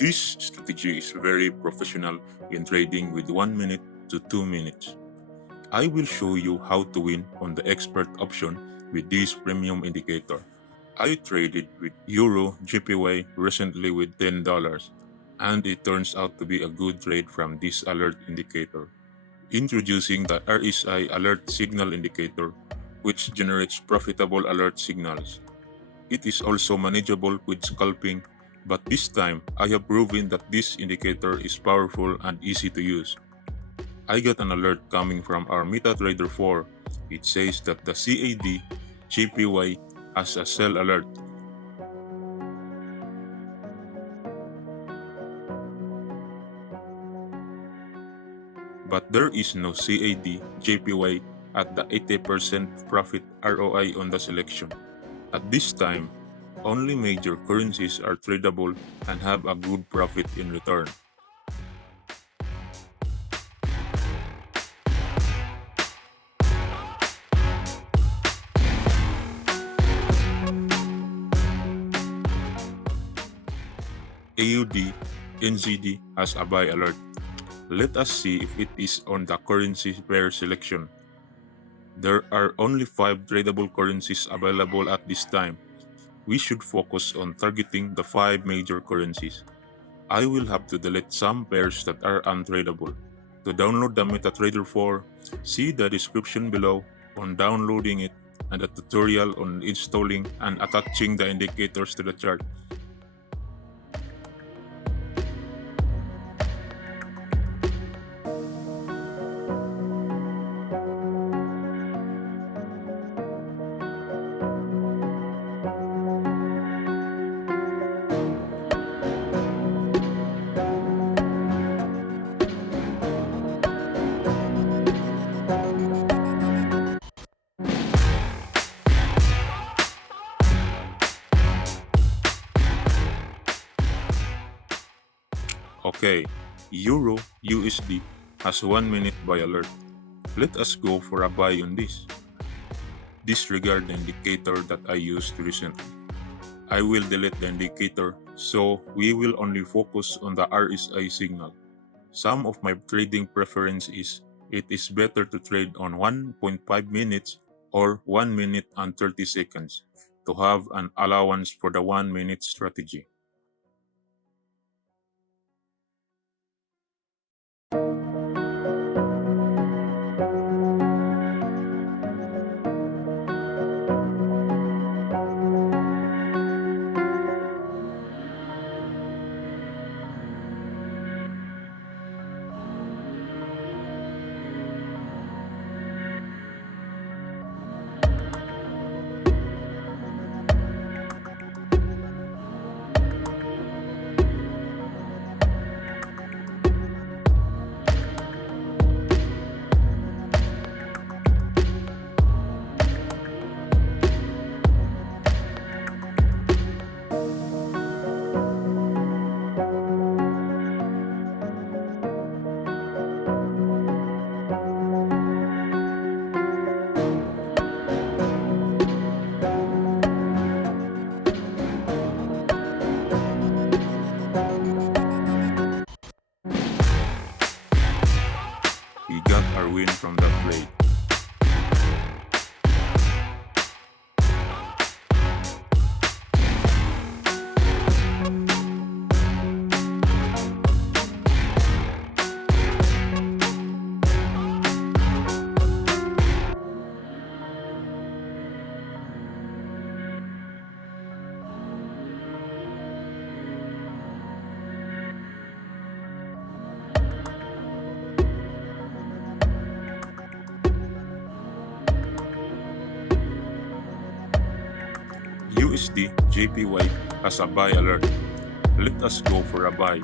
This strategy is very professional in trading with 1 minute to 2 minutes. I will show you how to win on the expert option with this premium indicator. I traded with Euro JPY recently with $10, and it turns out to be a good trade from this alert indicator. Introducing the RSI alert signal indicator, which generates profitable alert signals. It is also manageable with scalping, but this time I have proven that this indicator is powerful and easy to use. I got an alert coming from our Metatrader 4. It says that the CAD JPY has a sell alert. But there is no CAD JPY at the 80% profit ROI on the selection. At this time, only major currencies are tradable and have a good profit in return. AUD NZD has a buy alert. Let us see if it is on the currency pair selection. There are only 5 tradable currencies available at this time. We should focus on targeting the 5 major currencies. I will have to delete some pairs that are untradeable. To download the Metatrader 4, see the description below on downloading it and a tutorial on installing and attaching the indicators to the chart. Okay, Euro USD has 1 minute buy alert. Let us go for a buy on this. Disregard the indicator that I used recently. I will delete the indicator, so we will only focus on the RSI signal. Some of my trading preference is it is better to trade on 1.5 minutes or 1 minute and 30 seconds to have an allowance for the 1 minute strategy. We got our win from that trade. USD JPY has a buy alert. Let us go for a buy.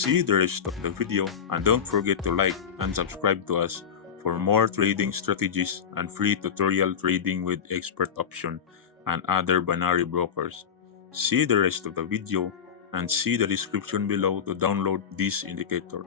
See the rest of the video and don't forget to like and subscribe to us for more trading strategies and free tutorial trading with expert option and other binary brokers. See the rest of the video and see the description below to download this indicator.